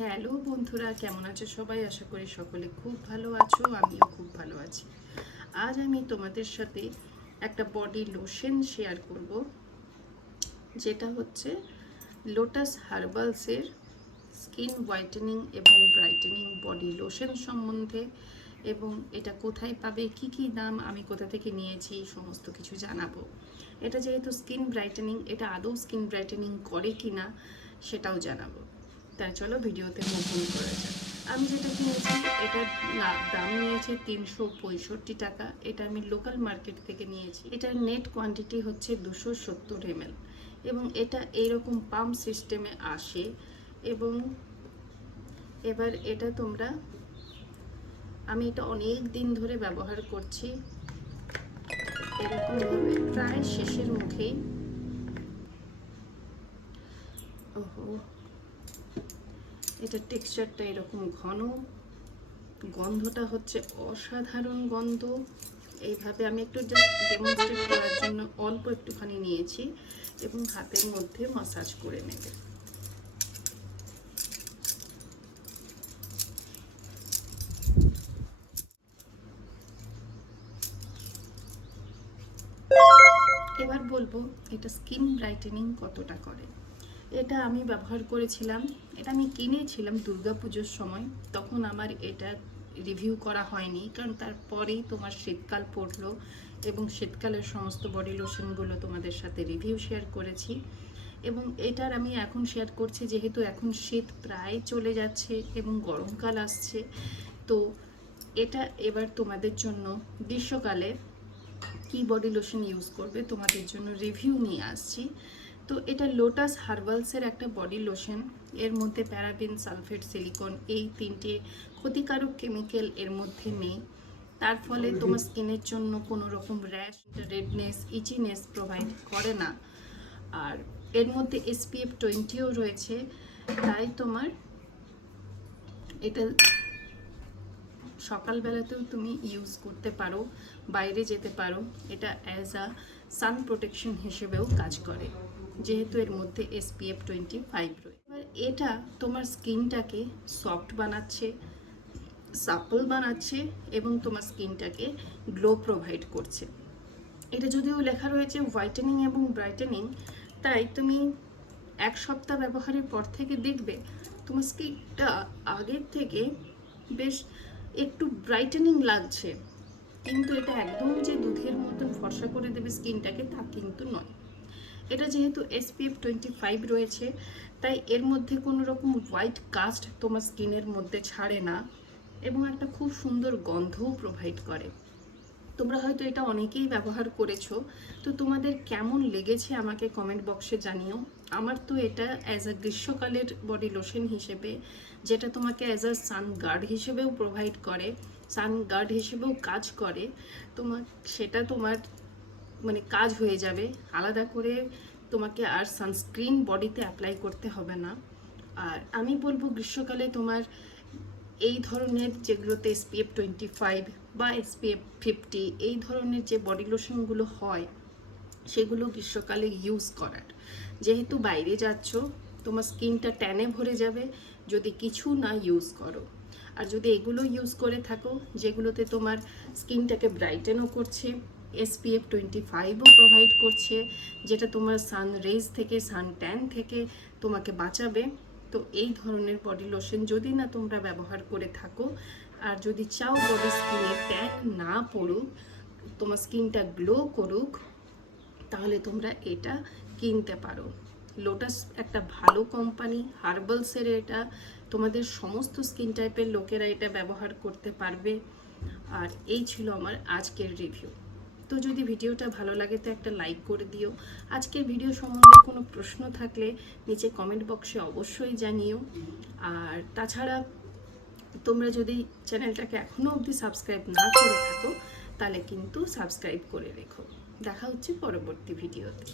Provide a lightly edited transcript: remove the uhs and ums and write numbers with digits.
Hello বন্ধুরা, কেমন আছো সবাই? আশা করি সকলে খুব ভালো আছো, আমিও খুব ভালো আছি। আজ আমি তোমাদের সাথে একটা বডি লোশন শেয়ার করব, যেটা হচ্ছে লোটাস হার্বালসের স্কিন হোয়াইটেনিং এবং ব্রাইটেনিং বডি লোশন সম্বন্ধে, এবং এটা কোথায় পাবে, কি কি দাম, আমি কোথা থেকে নিয়েছি, সমস্ত কিছু জানাবো। এটা যেহেতু স্কিন ব্রাইটেনিং, এটা আদৌ স্কিন ব্রাইটেনিং করে কি না সেটাও জানাবো। তাই চলো ভিডিওতে মুভ করা যাক। আমি যেটা কিনেছি এটার দাম নিয়েছে 365 টাকা। এটা আমি লোকাল মার্কেট থেকে নিয়েছি। এটার নেট কোয়ান্টিটি হচ্ছে 270 ml এবং এটা এইরকম পাম্প সিস্টেমে আসে। এবং এবার এটা আমি এটা অনেক দিন ধরে ব্যবহার করছি, এরকমভাবে প্রায় শেষের মুখেই। ওহো, এটা টেক্সচারটা এরকম ঘন, গন্ধটা হচ্ছে অসাধারণ গন্ধ। এইভাবে আমি একটু জাস্ট ডেমনস্ট্রেট করার জন্য অল্প একটুখানি নিয়েছি এবং হাতের মধ্যে মাসাজ করে নেবে। এবার বলবো এটা স্কিন ব্রাইটেনিং কতটা করে। এটা আমি ব্যবহার করেছিলাম, এটা আমি কিনেছিলাম দুর্গাপুজোর সময়। তখন আমার এটা রিভিউ করা হয়নি, কারণ তারপরেই তোমার শীতকাল পড়লো এবং শীতকালের সমস্ত বডি লোশনগুলো তোমাদের সাথে রিভিউ শেয়ার করেছি। এবং এটার আমি এখন শেয়ার করছি যেহেতু এখন শীত প্রায় চলে যাচ্ছে এবং গরমকাল আসছে। তো এটা এবার তোমাদের জন্য গ্রীষ্মকালে কি বডি লোশন ইউজ করবে তোমাদের জন্য রিভিউ নিয়ে আসছি। তো এটা লোটাস হার্বালসের একটা বডি লোশন। এর মধ্যে প্যারাবিন, সালফেট, সিলিকন এই তিনটে ক্ষতিকারক কেমিক্যাল এর মধ্যে নেই। তার ফলে তোমার স্কিনের জন্য কোনো রকম র্যাশ, রেডনেস, ইচিনেস প্রোভাইড করে না। আর এর মধ্যে SPF 20ও রয়েছে। তাই তোমার এটা সকালবেলাতেও তুমি ইউজ করতে পারো, বাইরে যেতে পারো। এটা অ্যাজ আ সান প্রোটেকশন হিসেবেও কাজ করে, যেহেতু এর মধ্যে SPF 25 রয়েছে। এবার এটা তোমার স্কিনটাকে সফট বানাচ্ছে, সাপল বানাচ্ছে এবং তোমার স্কিনটাকে গ্লো প্রোভাইড করছে। এটা যদিও লেখা রয়েছে হোয়াইটেনিং এবং ব্রাইটেনিং, তাই তুমি এক সপ্তাহ ব্যবহারের পর থেকে দেখবে তোমার স্কিনটা আগের থেকে বেশ একটু ব্রাইটেনিং লাগছে। কিন্তু এটা একদম যে দুধের মতন ফর্সা করে দেবে স্কিনটাকে তা কিন্তু নয়। এটা যেহেতু SPF 25 রয়েছে, তাই এর মধ্যে কোনো রকম হোয়াইট কাস্ট তোমার স্কিনের মধ্যে ছাড়ে না এবং একটা খুব সুন্দর গন্ধও প্রোভাইড করে। তোমরা হয়তো এটা অনেকেই ব্যবহার করেছো, তো তোমাদের কেমন লেগেছে আমাকে কমেন্ট বক্সে জানিও। আমার তো এটা অ্যাজ আ গ্রীষ্মকালের বডি লোশন হিসেবে, যেটা তোমাকে অ্যাজ আ সান গার্ড হিসেবেও প্রোভাইড করে, সান গার্ড হিসেবেও কাজ করে, সেটা তোমার মানে কাজ হয়ে যাবে। আলাদা করে তোমাকে আর সানস্ক্রিন বডিতে অ্যাপ্লাই করতে হবে না। আর আমি বলবো গ্রীষ্মকালে তোমার এই ধরনের যেগুলোতে SPF 25 বা SPF 50 এই ধরনের যে বডি লোশনগুলো হয় সেগুলো গ্রীষ্মকালে ইউজ করার। যেহেতু বাইরে যাচ্ছ, তোমার স্কিনটা ট্যানে ভরে যাবে যদি কিছু না ইউজ করো। আর যদি এগুলো ইউজ করে থাকো যেগুলোতে তোমার স্কিনটাকে ব্রাইটেনও করছে, SPF 25ও প্রোভাইড করছে, যেটা তোমার সান রেজ থেকে, সান ট্যান থেকে তোমাকে বাঁচাবে, তো এই ধরনের বডি লোশন যদি না তোমরা ব্যবহার করে থাকো, আর যদি চাও বডি স্কিনে ট্যান না পড়ুক, তোমার স্কিনটা গ্লো করুক, তাহলে তোমরা এটা কিনতে পারো। লোটাস একটা ভালো কোম্পানি, হার্বালসের এটা তোমাদের সমস্ত স্কিন টাইপের লোকেরা এটা ব্যবহার করতে পারবে। আর এই ছিল আমার আজকের রিভিউ। তো যদি ভিডিওটা ভালো লাগে তো একটা লাইক করে দিও। আজকের ভিডিও সম্বন্ধে কোনো প্রশ্ন থাকলে নিচে কমেন্ট বক্সে অবশ্যই জানিও। আর তাছাড়া তোমরা যদি চ্যানেলটাকে এখনও অবধি সাবস্ক্রাইব না করে থাকো তাহলে কিন্তু সাবস্ক্রাইব করে রেখো। দেখা হচ্ছে পরবর্তী ভিডিওতে।